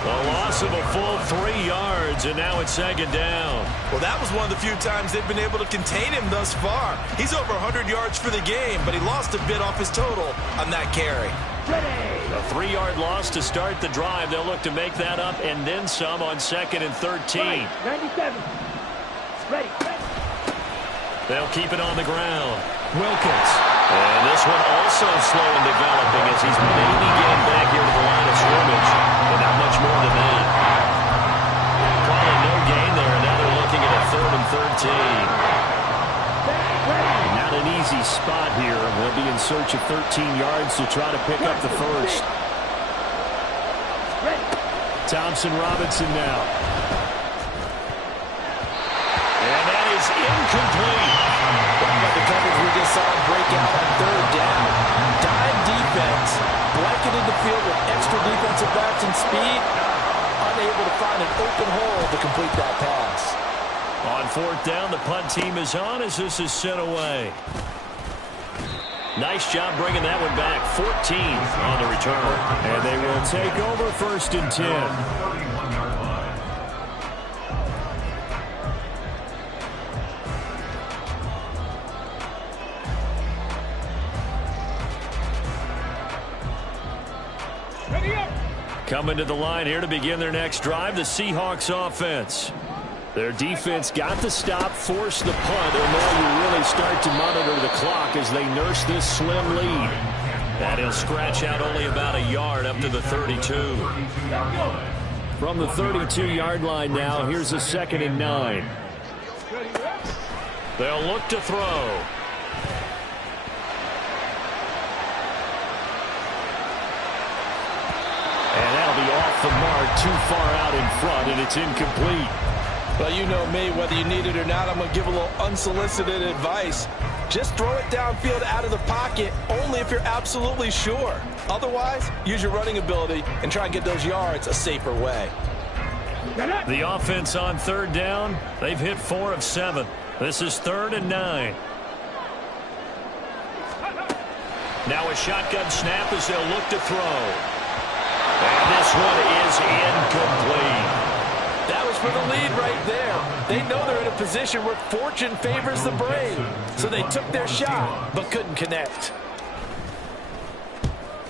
A loss of a full 3 yards, and now it's 2nd down. Well, that was one of the few times they've been able to contain him thus far. He's over 100 yards for the game, but he lost a bit off his total on that carry. A 3-yard loss to start the drive. They'll look to make that up and then some on 2nd and 13. 97. Ready. They'll keep it on the ground. Wilkins. And this one also slow in developing as he's maybe getting back here to the line of scrimmage. But not much more than that. Calling no gain there, and now they're looking at a 3rd and 13. Not an easy spot here. They'll be in search of 13 yards to try to pick up the first. Thompson Robinson now. And that is incomplete. The coverage we just saw break out on 3rd down. Dime defense, blanketed the field with extra defensive backs and speed, unable to find an open hole to complete that pass. On 4th down, the punt team is on as this is sent away. Nice job bringing that one back. 14 on the return. And they will take over 1st and 10. Coming to the line here to begin their next drive, the Seahawks offense. Their defense got the stop, forced the punt, and now you really start to monitor the clock as they nurse this slim lead. And he'll scratch out only about a yard up to the 32. From the 32-yard line now, here's a 2nd and 9. They'll look to throw. And that'll be off the mark, too far out in front, and it's incomplete. Well, you know me, whether you need it or not, I'm going to give a little unsolicited advice. Just throw it downfield out of the pocket only if you're absolutely sure. Otherwise, use your running ability and try and get those yards a safer way. The offense on 3rd down, they've hit 4 of 7. This is 3rd and 9. Now a shotgun snap as they'll look to throw. And this one is incomplete. That was for the lead right there. They know they're in a position where fortune favors the brave. So they took their shot, but couldn't connect.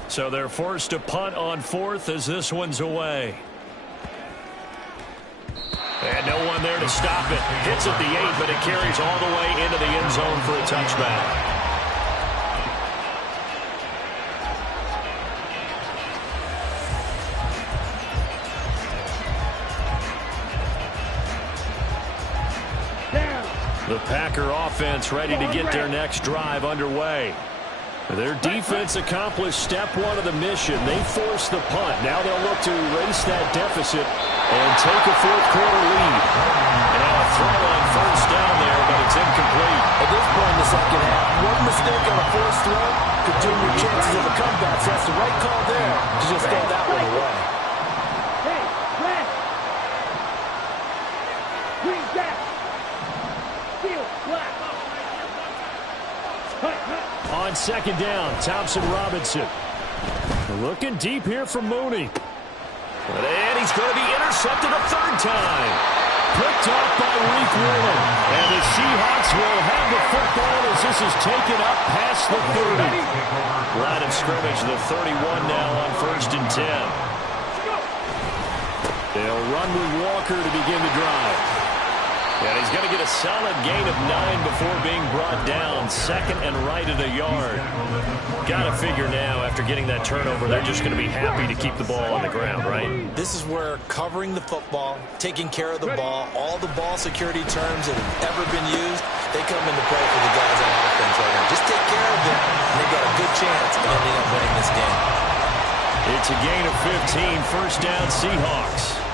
So they're forced to punt on 4th as this one's away. And no one there to stop it. Hits at the 8, but it carries all the way into the end zone for a touchback. The Packer offense ready to get their next drive underway. Their defense accomplished step one of the mission. They forced the punt. Now they'll look to erase that deficit and take a fourth-quarter lead. And now a throw on first down there, but it's incomplete. At this point in the second half, one mistake on a forced throw could dim your chances of a comeback. So that's the right call there to just throw that one away. Hey, Brad. Green jack. Steel, black. On second down, Thompson Robinson. Looking deep here for Mooney. And he's going to be intercepted a third time. Picked off by Reek Wheeler. And the Seahawks will have the football as this is taken up past the 30. Line of scrimmage, the 31 now on 1st and 10. They'll run with Walker to begin the drive. And he's going to get a solid gain of 9 before being brought down. Second and right at a yard. Got to figure now, after getting that turnover, they're just going to be happy to keep the ball on the ground, right? This is where covering the football, taking care of the ball, all the ball security terms that have ever been used, they come into play for the guys on offense right now. Just take care of them, and they've got a good chance of ending up winning this game. It's a gain of 15. First down, Seahawks.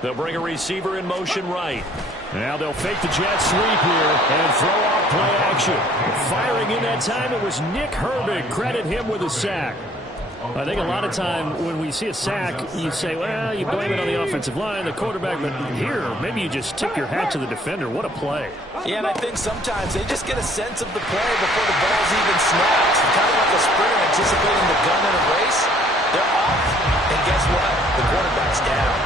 They'll bring a receiver in motion right. Now they'll fake the jet sweep here and throw off play action. Firing in that time, it was Nick Herbig. Credit him with a sack. I think a lot of time when we see a sack, you say, well, you blame it on the offensive line, the quarterback, but here, maybe you just tip your hat to the defender. What a play. Yeah, and I think sometimes they just get a sense of the play before the ball's even snapped. Kind of like a sprinter anticipating the gun in a race. They're off. And guess what? The quarterback's down.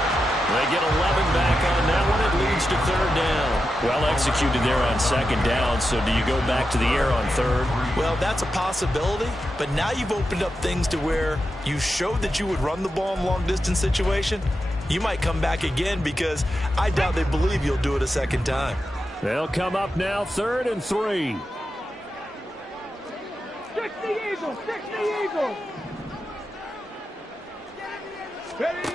They get 11 back on that one. It leads to third down. Well executed there on second down. So do you go back to the air on third? Well, that's a possibility. But now you've opened up things to where you showed that you would run the ball in long-distance situation. You might come back again because I doubt they believe you'll do it a second time. They'll come up now, 3rd and 3. Stick the Eagles! Stick the Eagles! Ready?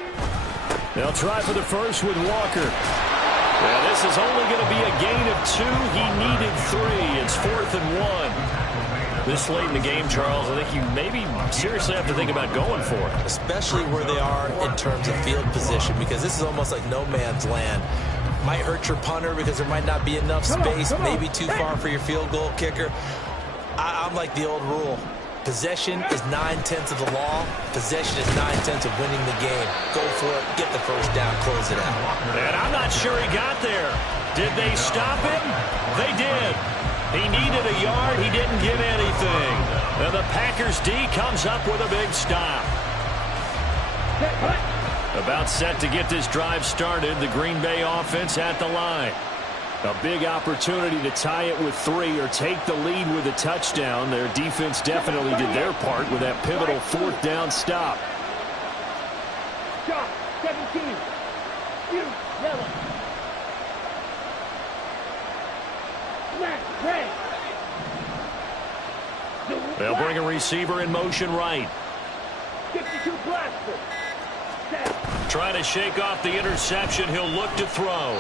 They'll try for the first with Walker. Yeah, this is only going to be a gain of 2. He needed 3. It's 4th and 1. This late in the game, Charles, I think you maybe seriously have to think about going for it. Especially where they are in terms of field position, because this is almost like no man's land. Might hurt your punter because there might not be enough space, maybe too far for your field goal kicker. I'm like the old rule. Possession is 9/10 of the law. Possession is 9/10 of winning the game. Go for it. Get the first down. Close it out. And I'm not sure he got there. Did they stop him? They did. He needed a yard. He didn't get anything. And the Packers D comes up with a big stop. About set to get this drive started. The Green Bay offense at the line. A big opportunity to tie it with 3 or take the lead with a touchdown. Their defense definitely did their part with that pivotal 4th down stop. Shot, 17. You, yellow. Black, red. They'll bring a receiver in motion right. 52 blaster. Trying to shake off the interception. He'll look to throw.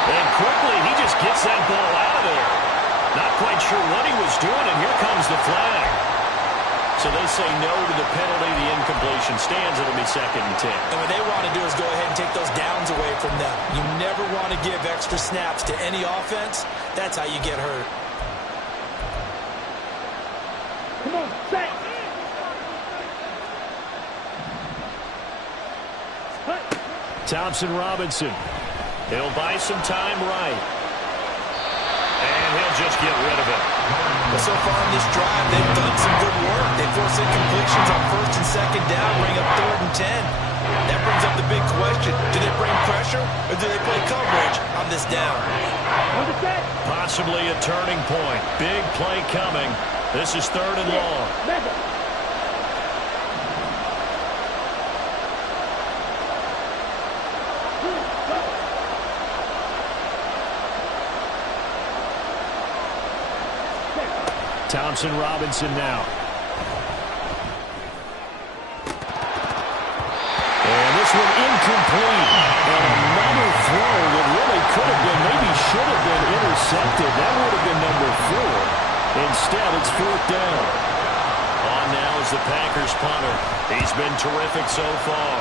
And quickly, he just gets that ball out of there. Not quite sure what he was doing, and here comes the flag. So they say no to the penalty. The incompletion stands. It'll be 2nd and 10. And what they want to do is go ahead and take those downs away from them. You never want to give extra snaps to any offense. That's how you get hurt. Come on, set. Thompson Robinson. He'll buy some time right. And he'll just get rid of it. Well, so far in this drive, they've done some good work. They force incompletions on 1st and 2nd down, bring up 3rd and 10. That brings up the big question. Do they bring pressure or do they play coverage on this down? Possibly a turning point. Big play coming. This is 3rd and long. Thompson Robinson now. this one incomplete. And another throw that really could have been, maybe should have been intercepted. That would have been number 4. Instead, it's 4th down. On now is the Packers punter. He's been terrific so far.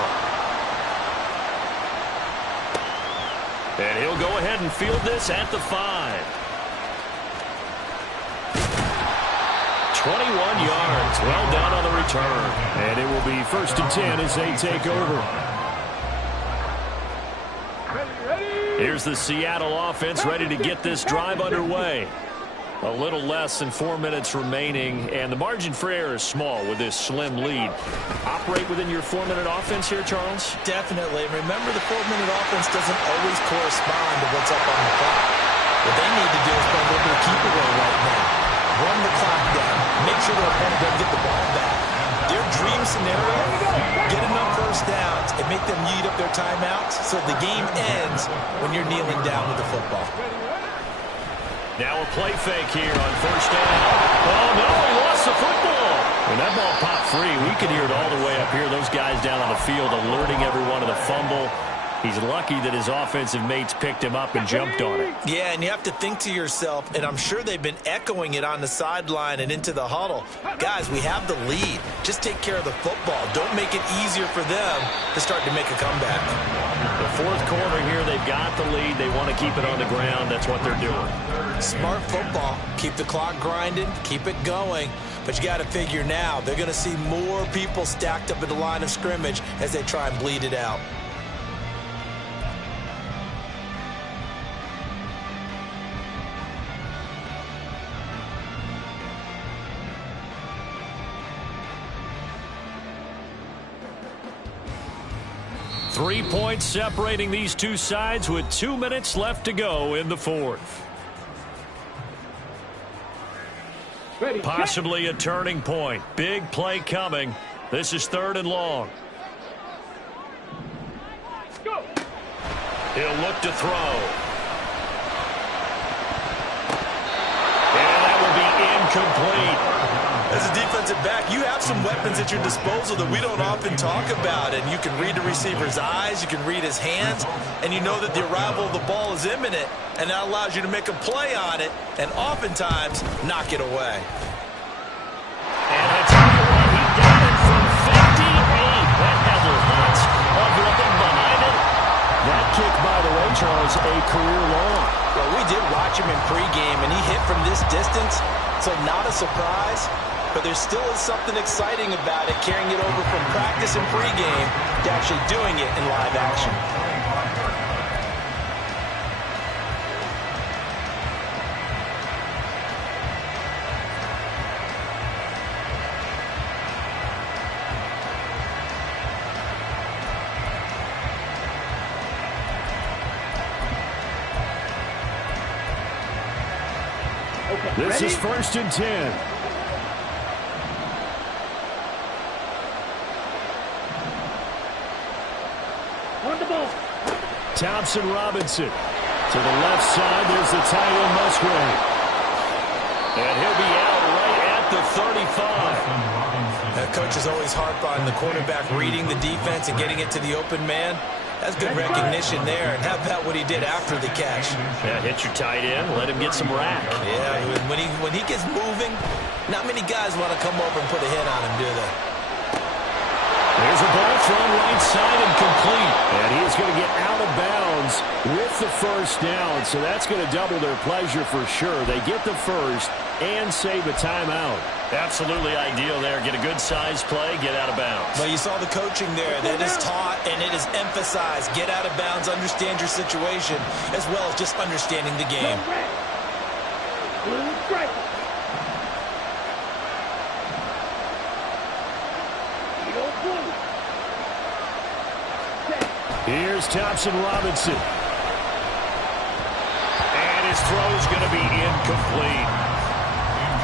And he'll go ahead and field this at the 5. 21 yards. Well done on the return. And it will be 1st and 10 as they take over. Here's the Seattle offense ready to get this drive underway. A little less than 4 minutes remaining, and the margin for error is small with this slim lead. Operate within your 4-minute offense here, Charles? Definitely. Remember, the 4-minute offense doesn't always correspond to what's up on the clock. What they need to do is play a little bit of keep away right now. Run the clock down. Make sure their opponent doesn't get the ball back. Their dream scenario, get enough first downs and make them eat up their timeouts so the game ends when you're kneeling down with the football. Now a play fake here on 1st down. Oh, no, he lost the football. When that ball popped free, we could hear it all the way up here. Those guys down on the field alerting everyone of the fumble. He's lucky that his offensive mates picked him up and jumped on it. Yeah, and you have to think to yourself, and I'm sure they've been echoing it on the sideline and into the huddle. Guys, we have the lead. Just take care of the football. Don't make it easier for them to start to make a comeback. The 4th quarter here, they've got the lead. They want to keep it on the ground. That's what they're doing. Smart football. Keep the clock grinding. Keep it going. But you got to figure now, they're going to see more people stacked up at the line of scrimmage as they try and bleed it out. Three points separating these two sides with 2 minutes left to go in the 4th. Possibly a turning point. Big play coming. This is 3rd and long. He'll look to throw. And that will be incomplete. As a defensive back, you have some weapons at your disposal that we don't often talk about. And you can read the receiver's eyes, you can read his hands, and you know that the arrival of the ball is imminent. And that allows you to make a play on it and oftentimes knock it away. And I tell you what, he got it from 58. That had lots of looking behind it. That kick, by the way, Charles, a career long. Well, we did watch him in pregame, and he hit from this distance, so not a surprise. But there still is something exciting about it, carrying it over from practice and pregame to actually doing it in live action. This is 1st and 10. Thompson Robinson to the left side. There's the tight end Musgrave. And he'll be out right at the 35. Coaches always harp on the quarterback reading the defense and getting it to the open man. That's good recognition there. And how about what he did after the catch? Yeah, hit your tight end. Let him get some rack. Yeah, when he gets moving, not many guys want to come over and put a hit on him, do they? There's a ball thrown right side and complete. And he is going to get out of bounds with the 1st down. So that's going to double their pleasure for sure. They get the 1st and save a timeout. Absolutely ideal there. Get a good size play, get out of bounds. Well, you saw the coaching there. That is taught and it is emphasized. Get out of bounds, understand your situation, as well as just understanding the game. Here's Thompson Robinson. And his throw is going to be incomplete.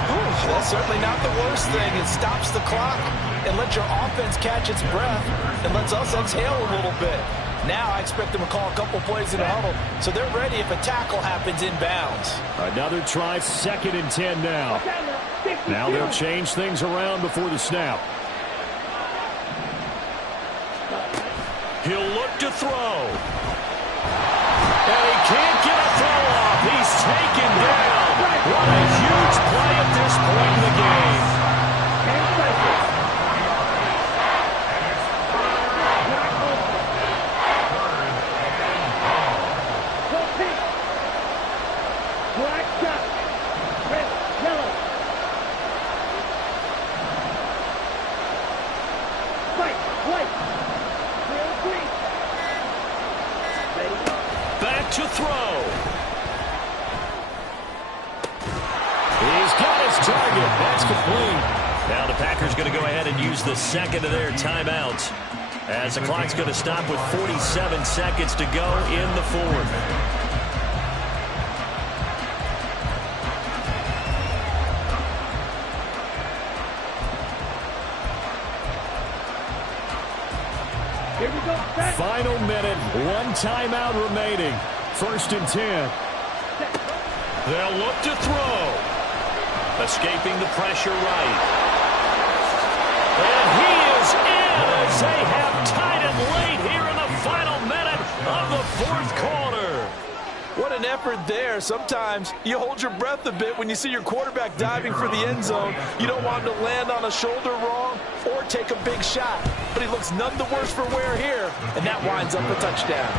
Ooh, that's certainly not the worst thing. It stops the clock and lets your offense catch its breath and lets us exhale a little bit. Now I expect them to call a couple plays in the huddle, so they're ready if a tackle happens inbounds. Another try, 2nd and 10 now. Now they'll change things around before the snap. He'll to throw. And he can't get a throw off. He's taken down. What a huge play at this point in the game. Black shot. Red, yellow. White, white. Green. Back to throw. He's got his target. That's complete. Now the Packers going to go ahead and use the second of their timeouts, as the clock's going to stop with 47 seconds to go in the fourth. Here we go. Final minute, one timeout remaining. 1st and 10. They'll look to throw. Escaping the pressure right. And he is in as they have tied it late here in the final minute of the fourth quarter. What an effort there. Sometimes you hold your breath a bit when you see your quarterback diving for the end zone. You don't want him to land on a shoulder wrong or take a big shot. But he looks none the worse for wear here, and that winds up a touchdown.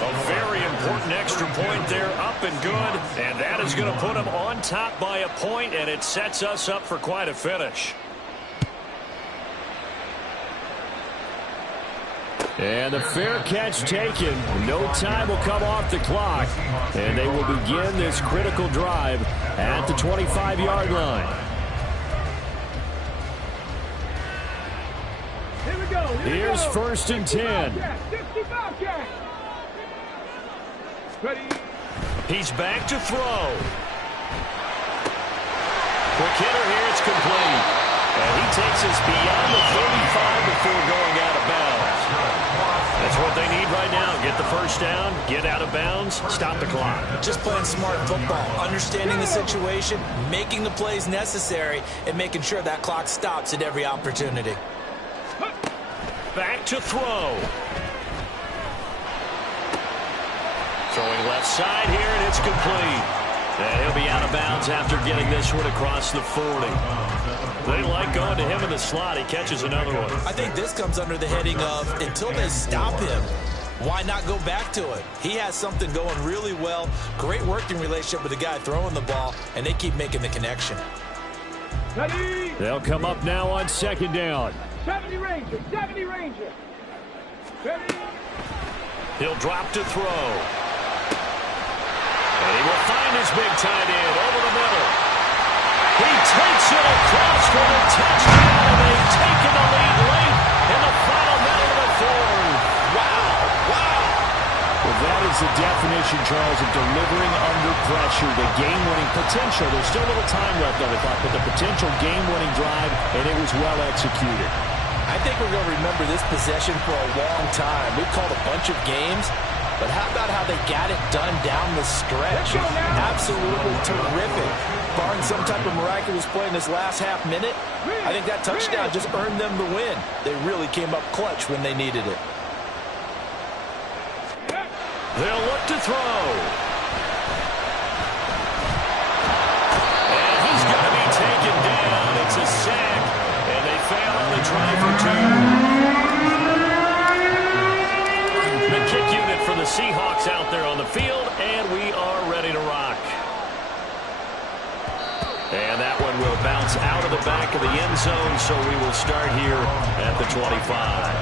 A very important extra point there, up and good. And that is going to put him on top by a point, and it sets us up for quite a finish. And the fair catch taken. No time will come off the clock. And they will begin this critical drive at the 25-yard line. Here we go. Here's 1st and 10. 55 Jack. Ready. He's back to throw. Quick hitter here. It's complete. And he takes us beyond the 35 before going out of bounds. That's what they need right now. Get the first down, get out of bounds, stop the clock. Just playing smart football, understanding the situation, making the plays necessary, and making sure that clock stops at every opportunity. Back to throw. Throwing left side here, and it's complete. And he'll be out of bounds after getting this one across the 40. They like going to him in the slot. He catches another one. I think this comes under the heading of, until they stop him, why not go back to it? He has something going really well. Great working relationship with the guy throwing the ball, and they keep making the connection. Ready. They'll come up now on 2nd down. 70 Ranger. 70 Ranger. Ready. He'll drop to throw. And he will find his big tight end over the middle. He takes it across for the touchdown, and they've taken the lead late in the final minute of the fourth. Wow, wow. Well, that is the definition, Charles, of delivering under pressure. The game-winning potential. There's still a little time left on the clock, but the potential game-winning drive, and it was well executed. I think we're going to remember this possession for a long time. We've called a bunch of games, but how about how they got it done down the stretch? Absolutely terrific. Barring some type of miraculous play in this last half minute, I think that touchdown just earned them the win. They really came up clutch when they needed it. They'll look to throw. And he's going to be taken down. It's a sack, and they fail on the try for 2. The kick unit for the Seahawks out there on the field, and we are ready to rock. And that one will bounce out of the back of the end zone, so we will start here at the 25.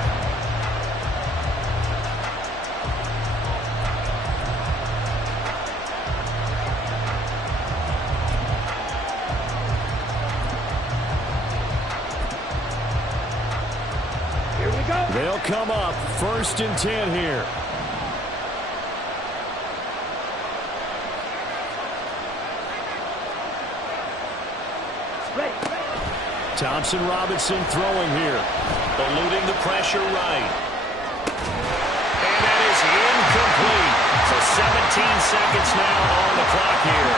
They'll come up 1st and 10 here. Thompson Robinson throwing here. Eluding the pressure right. And that is incomplete. So 17 seconds now on the clock here.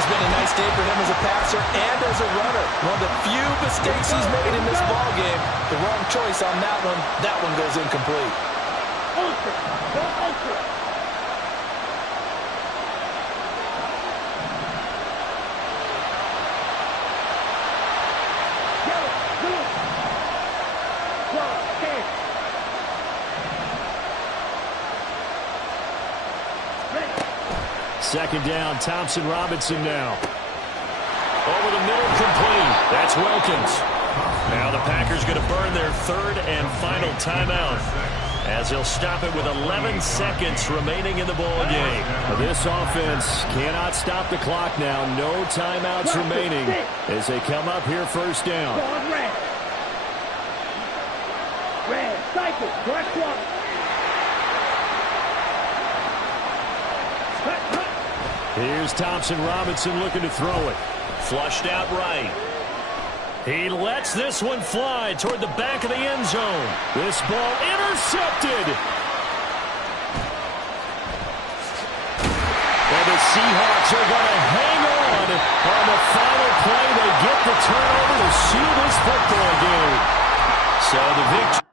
It's been a nice day for him as a passer and as a runner. One of the few mistakes he's made in this ballgame. The wrong choice on that one. That one goes incomplete. open. Go open. Get it. Do it. 12, 10. Ready. Second down, Thompson Robinson now. Over the middle, complete. That's Wilkins. Now the Packers going to burn their third and final timeout, as they'll stop it with 11 seconds remaining in the ball game. This offense cannot stop the clock now. No timeouts remaining as they come up here first down. Going red. Red. Cycle. Correct one. Here's Thompson Robinson looking to throw it. Flushed out right. He lets this one fly toward the back of the end zone. This ball intercepted. And the Seahawks are going to hang on the final play. They get the turnover to seal this football game. So the victory.